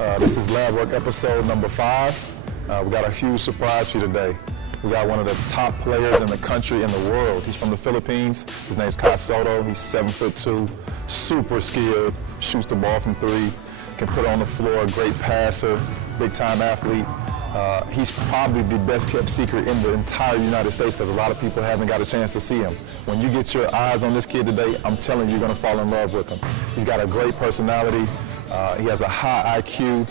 This is LaBWork episode number 5. We got a huge surprise for you today. We got one of the top players in the country, in the world. He's from the Philippines. His name's Kai Sotto. He's 7'2", super skilled, shoots the ball from 3, can put it on the floor, great passer, big time athlete. He's probably the best kept secret in the entire United States because a lot of people haven't got a chance to see him. When you get your eyes on this kid today, I'm telling you, you're gonna fall in love with him. He's got a great personality. He has a high IQ.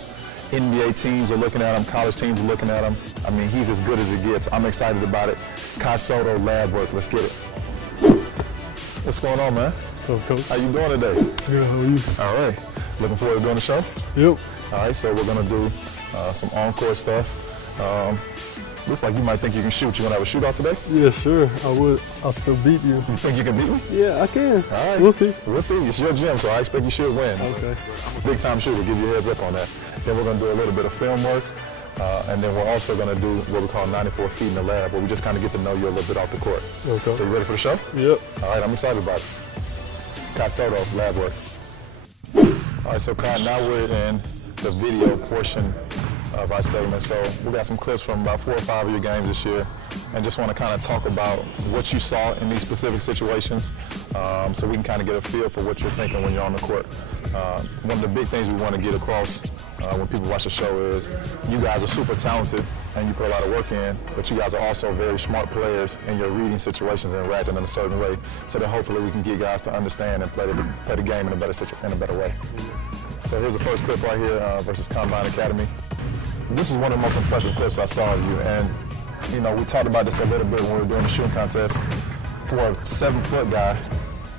NBA teams are looking at him, college teams are looking at him. I mean, he's as good as it gets. I'm excited about it. Kai Sotto, LaBWork, let's get it. What's going on, man? What's up, Coach? How you doing today? Good, how are you? All right. Looking forward to doing the show? Yep. All right, so we're gonna do some on-court stuff. Looks like you might think you can shoot. You gonna have a shootout today? Yeah, sure, I would. I'll still beat you. You think you can beat me? Yeah, I can. All right. We'll see. We'll see. It's your gym, so I expect you should win. Okay. Big time shooter, give you a heads up on that. Then we're gonna do a little bit of film work, and then we're also gonna do what we call 94 feet in the lab, where we just kind of get to know you a little bit off the court. Okay. So you ready for the show? Yep. All right, I'm excited about it. Kai Sotto, LaBWork. All right, so Kai, now we're in the video portion of our segment. So we got some clips from about 4 or 5 of your games this year, and just want to kind of talk about what you saw in these specific situations, so we can kind of get a feel for what you're thinking when you're on the court. One of the big things we want to get across when people watch the show is you guys are super talented and you put a lot of work in, but you guys are also very smart players and you're reading situations and reacting in a certain way. So that hopefully we can get guys to understand and play the game in a better way. So here's the first clip right here versus Combine Academy. This is one of the most impressive clips I saw of you, and you know, we talked about this a little bit when we were doing the shooting contest. For a 7-foot guy,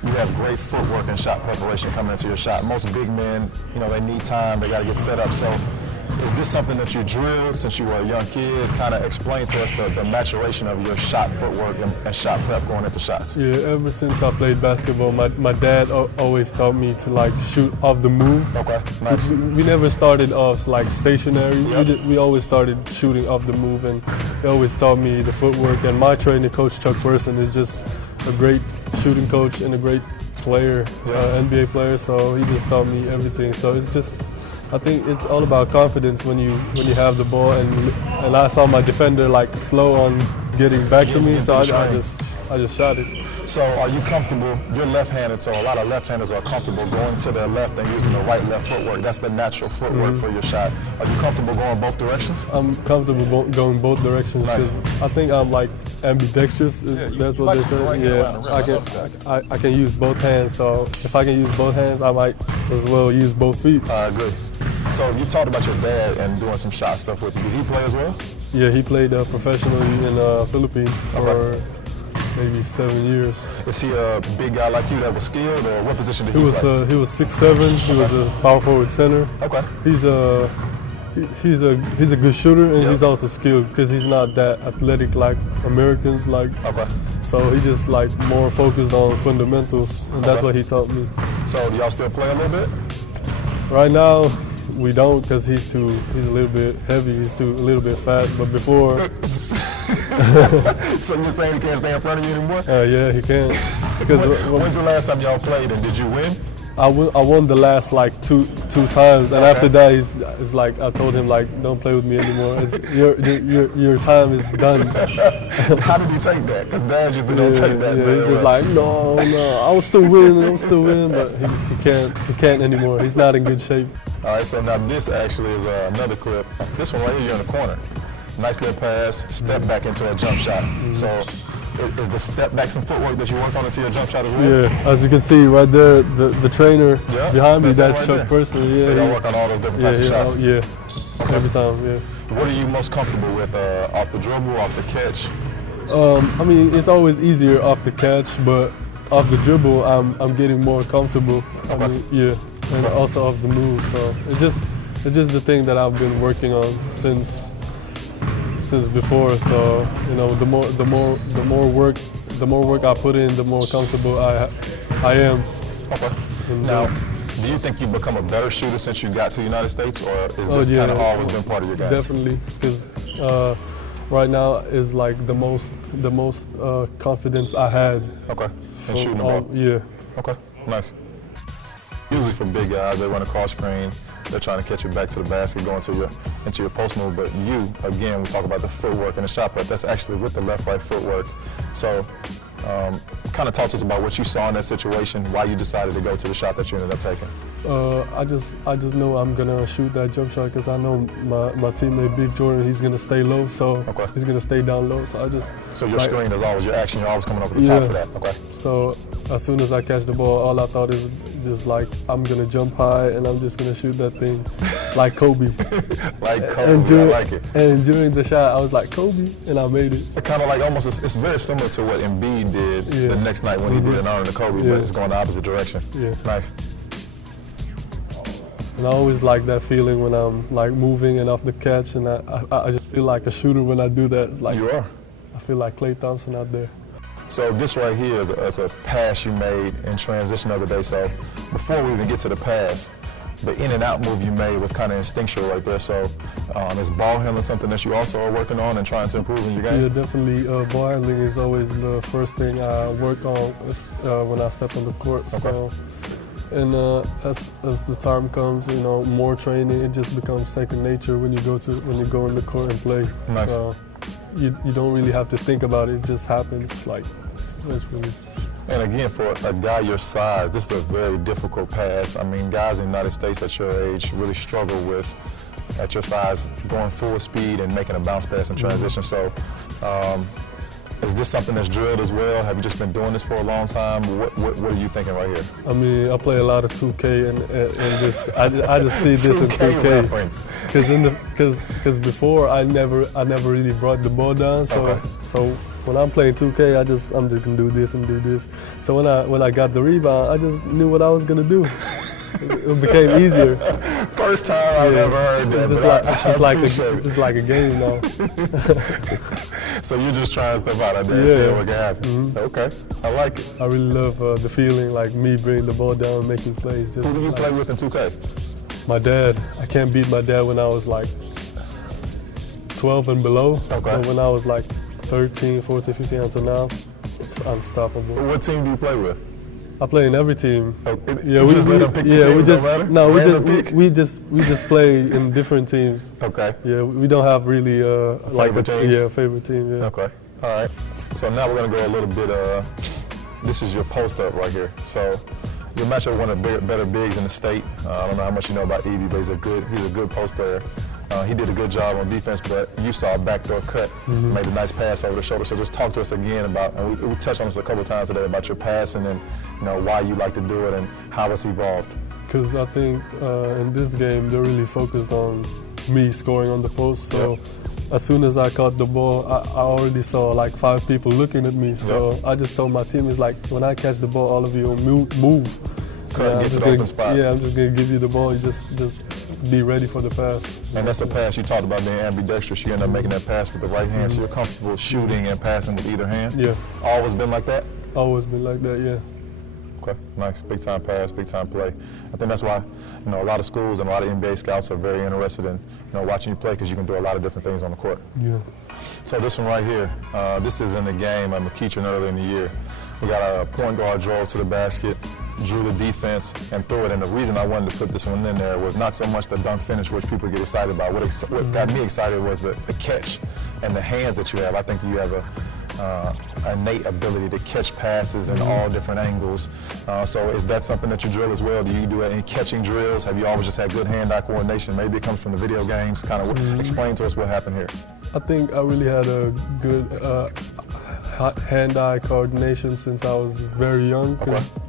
you have great footwork and shot preparation coming into your shot. Most big men, you know, they need time, they gotta get set up. So is this something that you drilled since you were a young kid? Kind of explain to us the maturation of your shot footwork and shot prep going into shots. Yeah, ever since I played basketball, my dad always taught me to like shoot off the move. Okay, nice. We never started off like stationary. Yep. We always started shooting off the move, and he always taught me the footwork. And my trainer, Coach Chuck Person, is just a great shooting coach and a great player, NBA player. So he just taught me everything. So it's just, I think it's all about confidence when you have the ball, and I saw my defender like slow on getting back to me, so I just shot it. So are you comfortable, you're left-handed, so a lot of left-handers are comfortable going to their left and using the right-left footwork. That's the natural footwork for your shot. Are you comfortable going both directions? I'm comfortable going both directions because I think I'm like ambidextrous. That's what they say. Yeah, I can use both hands, so if I can use both hands, I might as well use both feet. I agree. So you talked about your dad and doing some shot stuff with you. Did he play as well? Yeah, he played professionally in the Philippines for maybe 7 years. Is he a big guy like you that was skilled, or what position did he play? He was 6'7". He was a power forward center. Okay. He's a good shooter, and he's also skilled because he's not that athletic like Americans like. Okay. So he just like more focused on fundamentals, and that's what he taught me. So do y'all still play a little bit? Right now, we don't because he's a little bit heavy. He's a little bit fat. But before. So you're saying he can't stay in front of you anymore? Yeah, he can. When's the last time y'all played, and did you win? I won the last like two times, and after that, it's like I told him like, don't play with me anymore. Your time is done. How did he take that? Because Dad just don't take that. Yeah, he's just like, no, I will still win, but he can't anymore. He's not in good shape. All right, so now this actually is another clip. This one right here, you're in the corner. Nice little pass, step back into a jump shot. So is the step back some footwork that you work on into your jump shot as well? Yeah, as you can see right there, the trainer behind me, that's right Chuck Person. Yeah, so y'all work on all those different types of shots? Yeah, every time, yeah. What are you most comfortable with, off the dribble, off the catch? I mean, it's always easier off the catch, but off the dribble, I'm getting more comfortable. Okay. I mean, and also off the move. So it's just the thing that I've been working on since before. So you know, the more work I put in, the more comfortable I am. Okay. Now, do you think you've become a better shooter since you got to the United States, or is this kind of always been part of your game? Definitely, because right now is like the most confidence I had. Okay. And shooting the ball. Yeah. Okay. Nice. Usually for big guys, they run a cross screen, they're trying to catch it back to the basket, go into your post move. But you, again, we talk about the footwork and the shot put. That's actually with the left-right footwork. So kind of talk to us about what you saw in that situation, why you decided to go to the shot that you ended up taking. I just know I'm gonna shoot that jump shot because I know my teammate Big Jordan, he's gonna stay low, so he's gonna stay down low. So I just your screen is always your action. You're always coming over the top for that. Okay. So as soon as I catch the ball, all I thought is just like I'm gonna jump high and I'm just gonna shoot that thing like Kobe. Like Kobe, I like it. And during the shot, I was like Kobe, and I made it. It kind of like almost, it's very similar to what Embiid did the next night when he did an honor to Kobe, but it's going the opposite direction. Yeah. Nice. And I always like that feeling when I'm like moving and off the catch, and I just feel like a shooter when I do that. It's like, you are. I feel like Klay Thompson out there. So this right here is a pass you made in transition the other day. So before we even get to the pass, the in and out move you made was kind of instinctual right there. So is ball handling something that you also are working on and trying to improve in your game? Yeah, definitely. Ball handling is always the first thing I work on when I step on the court. Okay. So, and as the time comes, you know, more training, it just becomes second nature when you go in the court and play. Nice. So you don't really have to think about it; it just happens. Like that's really. And again, for a guy your size, this is a very difficult pass. I mean, guys in the United States at your age really struggle with, at your size, going full speed and making a bounce pass in transition. So, is this something that's drilled as well? Have you just been doing this for a long time? What are you thinking right here? I mean, I play a lot of 2K, and this I just see this in 2K. Because before I never really brought the ball down. So when I'm playing 2K, I'm just gonna do this and do this. So when I got the rebound, I just knew what I was gonna do. It became easier. First time I've ever heard that. It's like a game now. So you're just trying stuff out there and seeing what can happen. Okay, I like it. I really love the feeling, like me bringing the ball down and making plays. Just Who do you play with in 2K? My dad. I can't beat my dad when I was like 12 and below. Okay. But when I was like 13, 14, 15 until now, it's unstoppable. What team do you play with? I play in every team. We just let them pick the team, don't matter? No, we just play in different teams. Okay. Yeah, we don't have really favorite teams? Yeah, favorite team. Yeah. Okay. All right. So now we're gonna go a little bit. This is your post up right here. So you match up one of the better bigs in the state. I don't know how much you know about Evie, but he's a good post player. He did a good job on defense, but you saw a backdoor cut, made a nice pass over the shoulder. So just talk to us again about, and we touched on this a couple of times today, about your passing and why you like to do it and how it's evolved. Because I think in this game they're really focused on me scoring on the post. So as soon as I caught the ball, I already saw like 5 people looking at me. So I just told my team, it's like when I catch the ball, all of you move. Get to the open spot. Yeah, I'm just gonna give you the ball. You just be ready for the pass. And that's a pass you talked about being ambidextrous. You end up making that pass with the right hand, so you're comfortable shooting and passing with either hand? Yeah. Always been like that? Always been like that, yeah. Okay, nice. Big time pass, big time play. I think that's why, a lot of schools and a lot of NBA scouts are very interested in, watching you play because you can do a lot of different things on the court. Yeah. So this one right here, this is in the game at McEachern earlier in the year. We got a point guard drove to the basket, drew the defense, and threw it. And the reason I wanted to put this one in there was not so much the dunk finish, which people get excited about. What got me excited was the catch and the hands that you have. I think you have a innate ability to catch passes in all different angles. So is that something that you drill as well? Do you do any catching drills? Have you always just had good hand-eye coordination? Maybe it comes from the video games. Kind of explain to us what happened here. I think I really had a good hand-eye coordination since I was very young.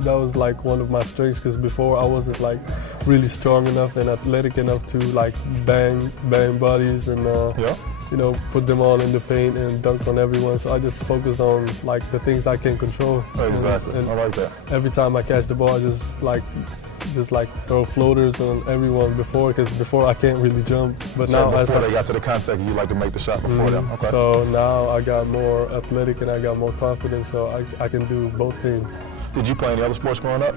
That was like one of my strengths, because before I wasn't like really strong enough and athletic enough to like bang bodies and put them all in the paint and dunk on everyone. So I just focused on like the things I can control. Exactly. And I like that. Every time I catch the ball, I just throw floaters on everyone because before I can't really jump. But so now before they got to the contact, you like to make the shot before them. Okay. So now I got more athletic and I got more confidence, so I can do both things. Did you play any other sports growing up?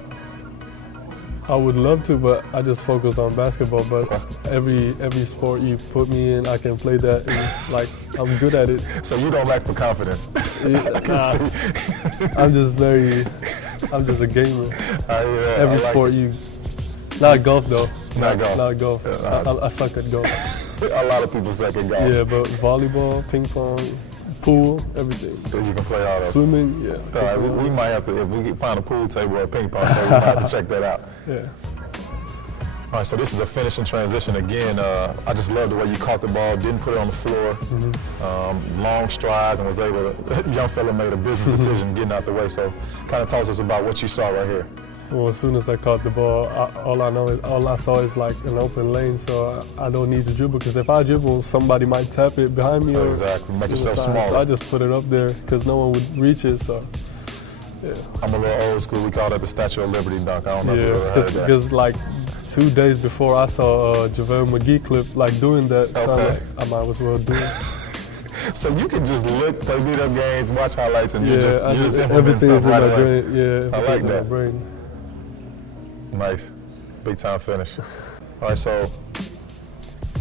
I would love to, but I just focused on basketball. But every sport you put me in, I can play that, and like I'm good at it. So you don't lack for confidence. I'm just a gamer. Every sport you Not golf though. Not golf. Not golf. I suck at golf. A lot of people suck at golf. Yeah, but volleyball, ping pong, pool, everything. So you can play all those. Swimming, yeah. All right, we might have to, if we can find a pool table or a ping pong table, we might have to check that out. Yeah. All right, so this is a finishing transition. Again, I just love the way you caught the ball, didn't put it on the floor, long strides, and was able to, young fella made a business decision getting out the way. So kind of talk to us about what you saw right here. Well, as soon as I caught the ball, all I saw is like an open lane, so I don't need to dribble, because if I dribble, somebody might tap it behind me. Exactly, make yourself smaller. So I just put it up there because no one would reach it, so yeah. I'm a little old school, we call that the Statue of Liberty dunk. I don't know if you ever heard that. Because like 2 days before I saw a JaVale McGee clip like doing that, so I'm like, I might as well do it. So you can just look, play video games, watch highlights, and you just implement everything stuff is in right my away. brain. Yeah, I like that. In my brain. Nice, big time finish. All right, so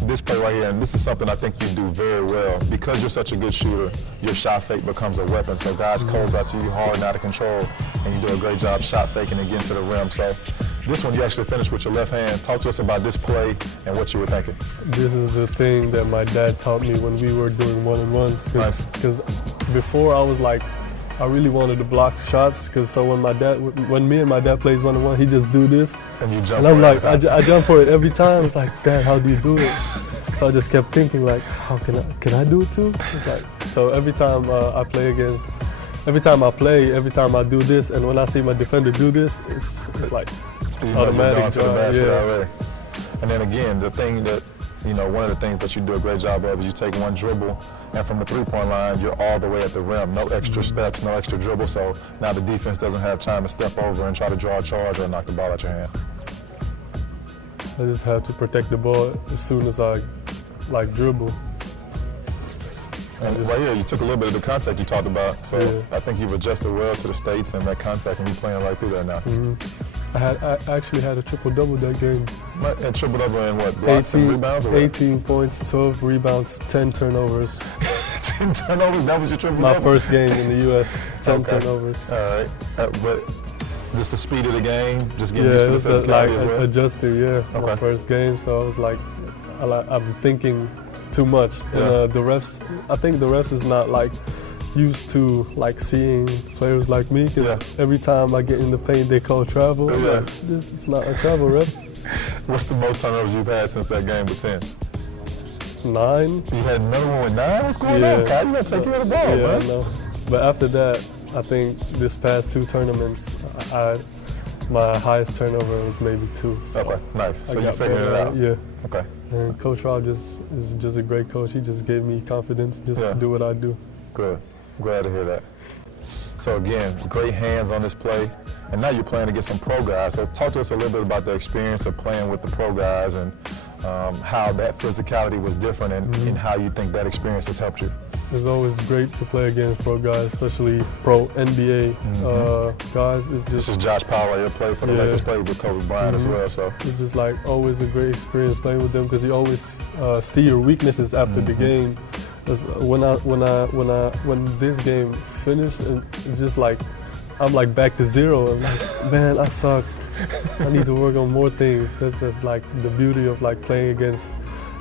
this play right here, and this is something I think you do very well. Because you're such a good shooter, your shot fake becomes a weapon. So guys close out to you hard and out of control, and you do a great job shot faking and getting to the rim. So this one you actually finished with your left hand. Talk to us about this play and what you were thinking. This is the thing that my dad taught me when we were doing one-on-ones. Because before I was like, I really wanted to block shots, because so when me and my dad plays one-on-one, he just do this. And you jump and I'm like, I jump for it every time. It's like, Dad, how do you do it? So I just kept thinking like, how can I do it too? It's like, so every time I play, every time I do this, and when I see my defender do this, it's like automatic. To the basket already. And then again, the thing that, one of the things that you do a great job of is you take one dribble, and from the three-point line, you're all the way at the rim. No extra steps, no extra dribble, so now the defense doesn't have time to step over and try to draw a charge or knock the ball out your hand. I just have to protect the ball as soon as I dribble. And right here, you took a little bit of the contact you talked about, so I think you've adjusted well to the States and that contact, and you're playing right through that now. I actually had a triple-double that game. And triple-double in what, blocks and rebounds? Or 18 points, 12 rebounds, 10 turnovers. 10 turnovers? That was your triple-double? My first game in the U.S., 10 turnovers. All right. But just the speed of the game, just getting used to the physicality as well? Adjusting, my first game. So I was like, I'm thinking too much. And the refs, I think the refs is not like used to like seeing players like me, because every time I get in the paint they call travel. Like, it's not a travel, ref. What's the most turnovers you've had since that game with 10? 9. You had another one with 9? What's going on, Kai? You gotta take care of the ball, man. I know. But after that, I think this past 2 tournaments, my highest turnover was maybe 2. So okay, nice. So you figured it out? Yeah. Okay. And Coach Rob is just a great coach. He just gave me confidence, just do what I do. Good. Glad to hear that. So again, great hands on this play, and now you're playing against some pro guys. So talk to us a little bit about the experience of playing with the pro guys, and how that physicality was different, and how you think that experience has helped you. It's always great to play against pro guys, especially pro NBA guys. This is Josh Powell, you played for the Lakers, played with Kobe Bryant as well. So it's just like always a great experience playing with them, because you always see your weaknesses after the game. When this game finished, and it's just like I'm like back to zero. I'm like, man, I suck. I need to work on more things. That's just like the beauty of like playing against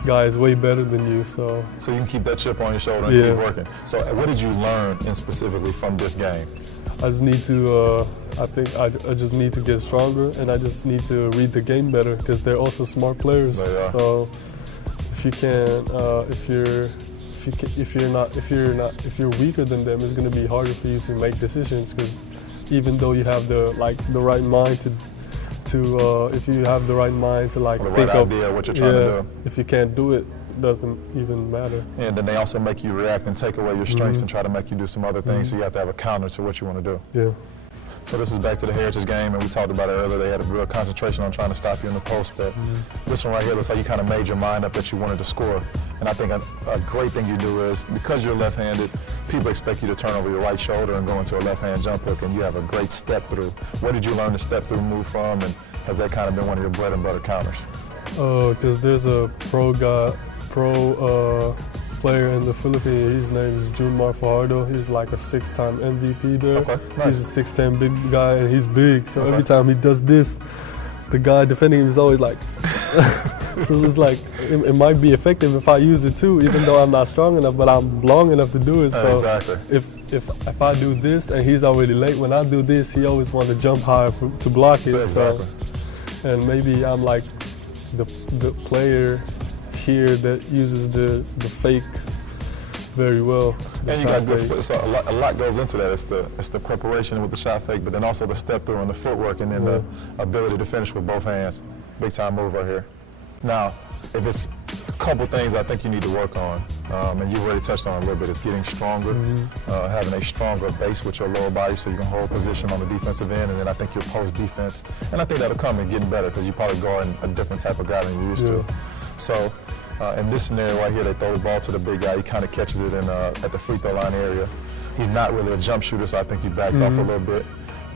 guys way better than you. So you can keep that chip on your shoulder and keep working. So what did you learn specifically from this game? I just need to. I think I just need to get stronger, and I just need to read the game better, because they're also smart players. They are. So if you can, if you're weaker than them, it's going to be harder for you to make decisions, because even though you have the right mind to if you have the right mind to like think of what you're trying to do, if you can't do it, doesn't even matter. And then they also make you react and take away your strengths and try to make you do some other things. So you have to have a counter to what you want to do. Yeah. So this is back to the Heritage game, and we talked about it earlier. They had a real concentration on trying to stop you in the post, but this one right here looks like you kind of made your mind up that you wanted to score. And I think a great thing you do is, because you're left-handed, people expect you to turn over your right shoulder and go into a left-hand jump hook, and you have a great step through. Where did you learn the step through move from, and has that kind of been one of your bread and butter counters? Because there's a pro player in the Philippines. His name is Junmar Fajardo. He's like a 6-time MVP there. Okay, nice. He's a 6'10" big guy, and he's big. So every time he does this, the guy defending him is always like. So it's like it might be effective if I use it too, even though I'm not strong enough, but I'm long enough to do it. So exactly. if I do this and he's already late, when I do this, he always wants to jump high to block it. Exactly. So, and maybe I'm like the player here that uses the fake very well. And you got good foot, so a lot goes into that. It's the preparation with the shot fake, but then also the step through and the footwork, and then the ability to finish with both hands. Big time move right here. Now, if it's a couple things I think you need to work on, and you already touched on a little bit, is getting stronger, having a stronger base with your lower body so you can hold position on the defensive end, and then I think your post defense, and I think that'll come in getting better because you're probably guarding a different type of guy than you used to. So in this scenario right here, they throw the ball to the big guy, he kind of catches it in, at the free throw line area. He's not really a jump shooter, so I think he backed off a little bit.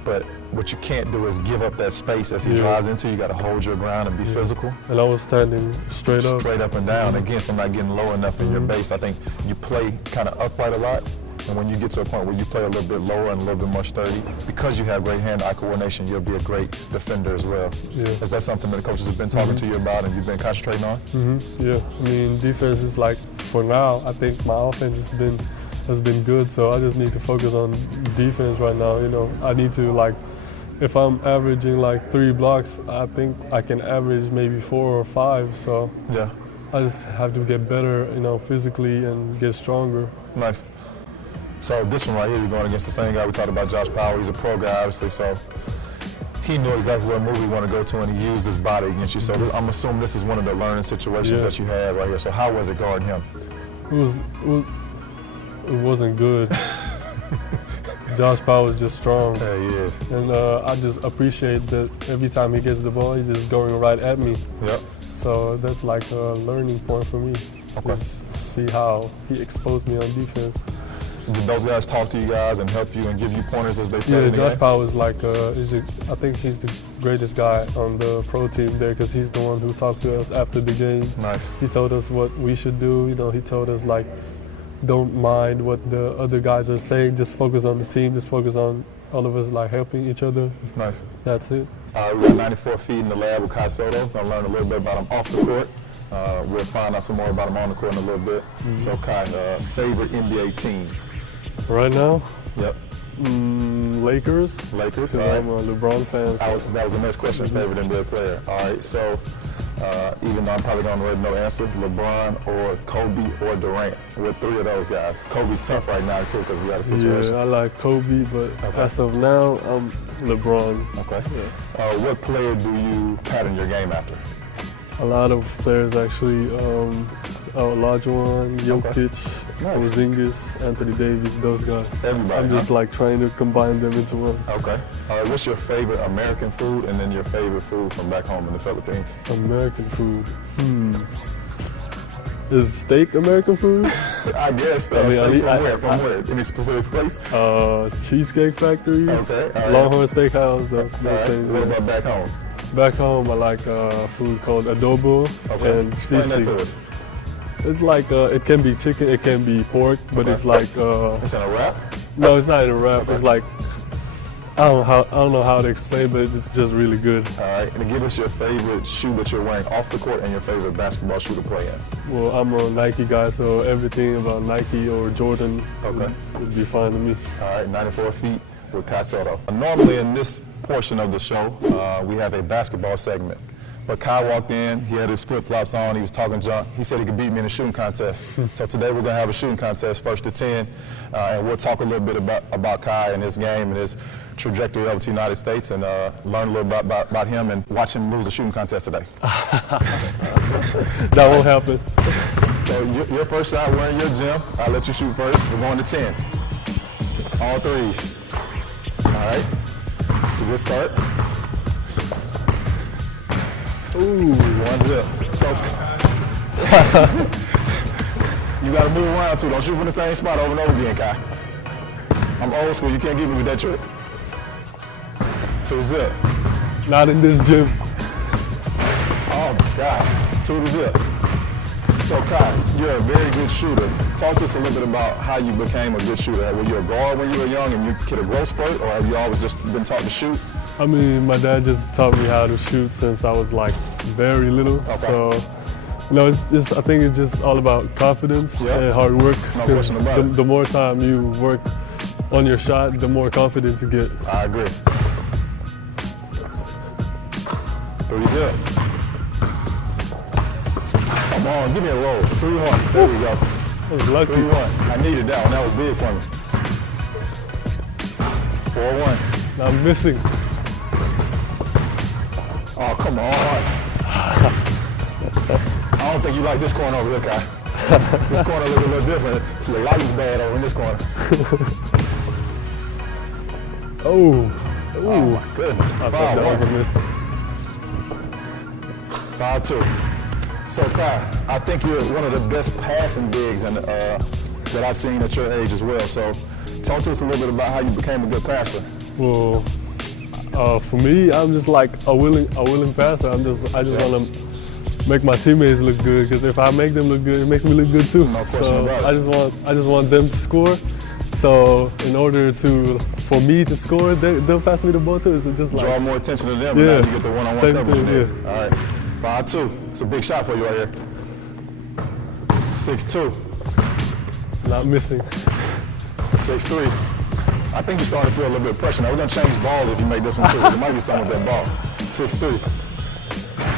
But what you can't do is give up that space as he drives into. You got to hold your ground and be physical. And I was standing straight up. Straight up and down. Again, so I'm not getting low enough in your base. I think you play kind of upright a lot. And when you get to a point where you play a little bit lower and a little bit more sturdy, because you have great hand-eye coordination, you'll be a great defender as well. Is that something that the coaches have been talking to you about and you've been concentrating on? Yeah, I mean, defense is like, for now, I think my offense has been good, so I just need to focus on defense right now. You know, I need to, like, if I'm averaging like 3 blocks, I think I can average maybe 4 or 5. So I just have to get better, you know, physically and get stronger. Nice. So this one right here, you're going against the same guy we talked about, Josh Powell. He's a pro guy, obviously, so he knew exactly what move he wanted to go to, and he used his body against you. So I'm assuming this is one of the learning situations that you had right here. So how was it guarding him? It wasn't good. Josh Powell is just strong. Yeah, he is. And I just appreciate that every time he gets the ball, he's just going right at me. Yep. So that's like a learning point for me. Okay. Just see how he exposed me on defense. Did those guys talk to you guys and help you and give you pointers as they played in the Josh game? Powell is like, I think he's the greatest guy on the pro team there because he's the one who talked to us after the game. Nice. He told us what we should do. You know, he told us like, don't mind what the other guys are saying. Just focus on the team. Just focus on all of us like helping each other. Nice. That's it. We got 94 feet in the lab with Kai Sotto. Gonna learn a little bit about him off the court. We'll find out some more about him on the court in a little bit. So Kai, favorite NBA team? Right now? Yep. Lakers. Lakers. I'm a LeBron fan. So. That was the next question. Favorite NBA player. All right. So even though I'm probably going to already know the answer, LeBron or Kobe or Durant. With 3 of those guys. Kobe's tough right now too because we got a situation. Yeah, I like Kobe, but as of now, I'm LeBron. Okay. Yeah. What player do you pattern your game after? A lot of players actually. Olajuwon, Jokic, Porzingis, Anthony Davis, those guys. Everybody. I'm just like trying to combine them into one. Okay. What's your favorite American food and then your favorite food from back home in the Philippines? American food. Is steak American food? I guess. I mean, steak from where? Any specific place? Cheesecake Factory. Okay. Longhorn Steakhouse. Those things. What about back home? Back home, I like food called adobo and Explain that to us. It's like, it can be chicken, it can be pork, but it's like... it's in a wrap? No, it's not in a wrap. It's like, I don't know how to explain, but it's just really good. All right, and give us your favorite shoe that you're wearing off the court and your favorite basketball shoe to play in. Well, I'm a Nike guy, so everything about Nike or Jordan would be fine to me. All right, 94 feet with Kai Sotto. Normally in this portion of the show, we have a basketball segment. But Kai walked in, he had his flip-flops on, he was talking junk. He said he could beat me in a shooting contest. So today we're gonna have a shooting contest, 1st to 10, and we'll talk a little bit about Kai and his game and his trajectory over to the United States and learn a little bit about him and watch him lose a shooting contest today. That won't happen. So your first shot, we're in your gym. I'll let you shoot first. We're going to 10. All threes. All right, so good start. Ooh, 1-0. So, you gotta move around too. Don't shoot from the same spot over and over again, Kai. I'm old school, you can't get me with that trick. 2-0. Not in this gym. Oh my God, 2-0. So Kai, you're a very good shooter. Talk to us a little bit about how you became a good shooter. Were you a guard when you were young and you hit a growth spurt, or have you always just been taught to shoot? I mean, my dad just taught me how to shoot since I was like very little. Okay. So, you know, I think it's just all about confidence and hard work. No question about it. The more time you work on your shot, the more confidence you get. I agree. Pretty good. Come on, give me a roll. 3-1. There we go. I was lucky. 3-1. I needed that one. That was big for me. 4-1. Now I'm missing. Oh, come on. I don't think you like this corner over here, Kai. This corner looks a little different. See, the light is bad over in this corner. Oh. Oh, my goodness. I thought that was a miss. 5-2. So, Kai, I think you're one of the best passing bigs that I've seen at your age as well. So, talk to us a little bit about how you became a good passer. Well, for me, I'm just like a willing passer. I just want to make my teammates look good, because if I make them look good, it makes me look good too. No question so about it. I just want them to score. So in order for me to score, they'll pass me the ball too. So just like draw more attention to them, and now you get the one-on-one same coverage thing, there. yeah. All right, 5-2. It's a big shot for you right here. 6-2. Not missing. 6-3. I think you're starting to feel a little bit of pressure now. We're going to change balls if you make this one too. There might be something with that ball. 6-3.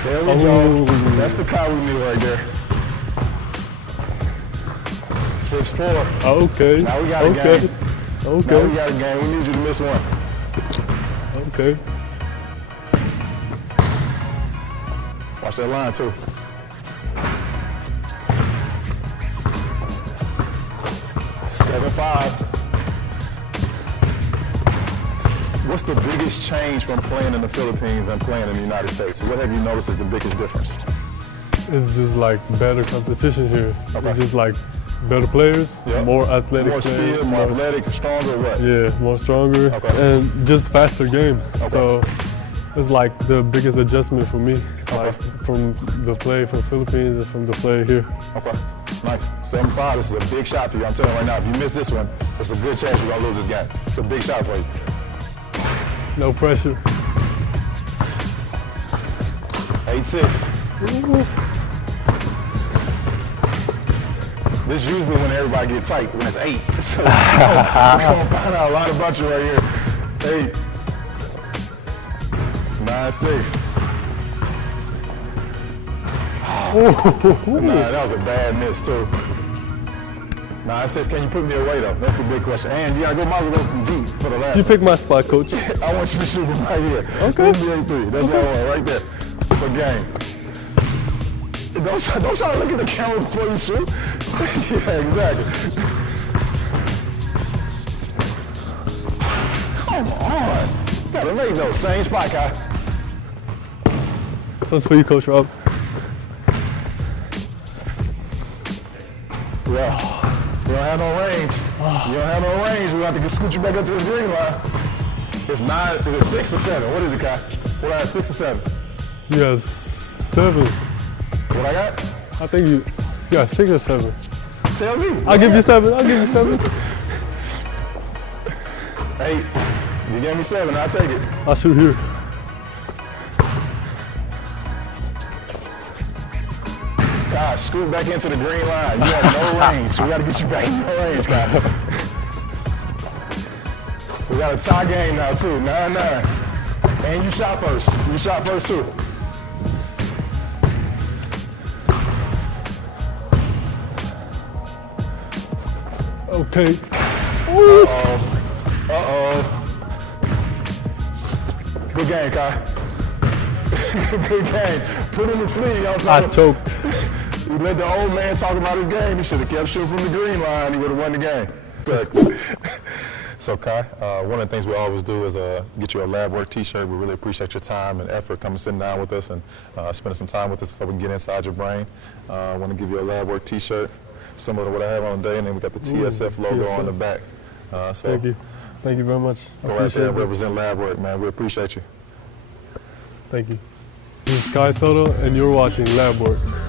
There we go. That's the Kai we need right there. 6-4. Okay. Now we got a game. Okay. Now we got a game. We need you to miss one. Okay. Watch that line too. 7-5. What's the biggest change from playing in the Philippines and playing in the United States? What have you noticed is the biggest difference? It's just like better competition here. Okay. It's just like better players, more athletic more players. Skill, more athletic, stronger, what? Yeah, more stronger, and just faster game. So it's like the biggest adjustment for me, like from the play from Philippines and from the play here. Okay, nice. 7-5, this is a big shot for you. I'm telling you right now, if you miss this one, it's a good chance you're gonna lose this game. It's a big shot for you. No pressure. 8-6. This is usually when everybody gets tight, when it's 8. So we're gonna find out a lot about you right here. 8. 9-6. Nah, that was a bad miss too. 9-6, can you put me away though? That's the big question. And you gotta go, might as well go deep for the last You one. pick my spot, coach. I want you to shoot from right here. Okay. NBA 3. That's what I want right there for game. Don't try to look at the camera before you shoot. Yeah, exactly. Come on. Gotta make those same spot, Kai. So it's for you, Coach Rob. Yeah. You don't have no range. You don't have no range. We're going to have to scoot you back up to the green line. It's 9, it's 6 or 7. What is it, Kai? What I got, 6 or 7? Yes, 7. What I got? I think you got 6 or 7. Tell me. I'll give you 7. I'll give you 7. 8. You gave me 7. I'll take it. I'll shoot here. Gosh, scoot back into the green line. You have no range. We got to get you back in your range, Kai. We got a tie game now, too. 9-9. And you shot first. You shot first, too. Okay. Uh-oh. Good game, Kai. Good game. Put him to sleep, young fella. I choked. You let the old man talk about his game. He should have kept shooting from the green line. He would have won the game. So, Kai, one of the things we always do is get you a LaBWork t-shirt. We really appreciate your time and effort coming sitting down with us and spending some time with us so we can get inside your brain. I want to give you a LaBWork t-shirt, similar to what I have on today, and then we got the TSF logo on the back. So Thank you. Thank you very much. Go right there and represent LaBWork, man. We appreciate you. Thank you. This is Kai Sotto, and you're watching LaBWork.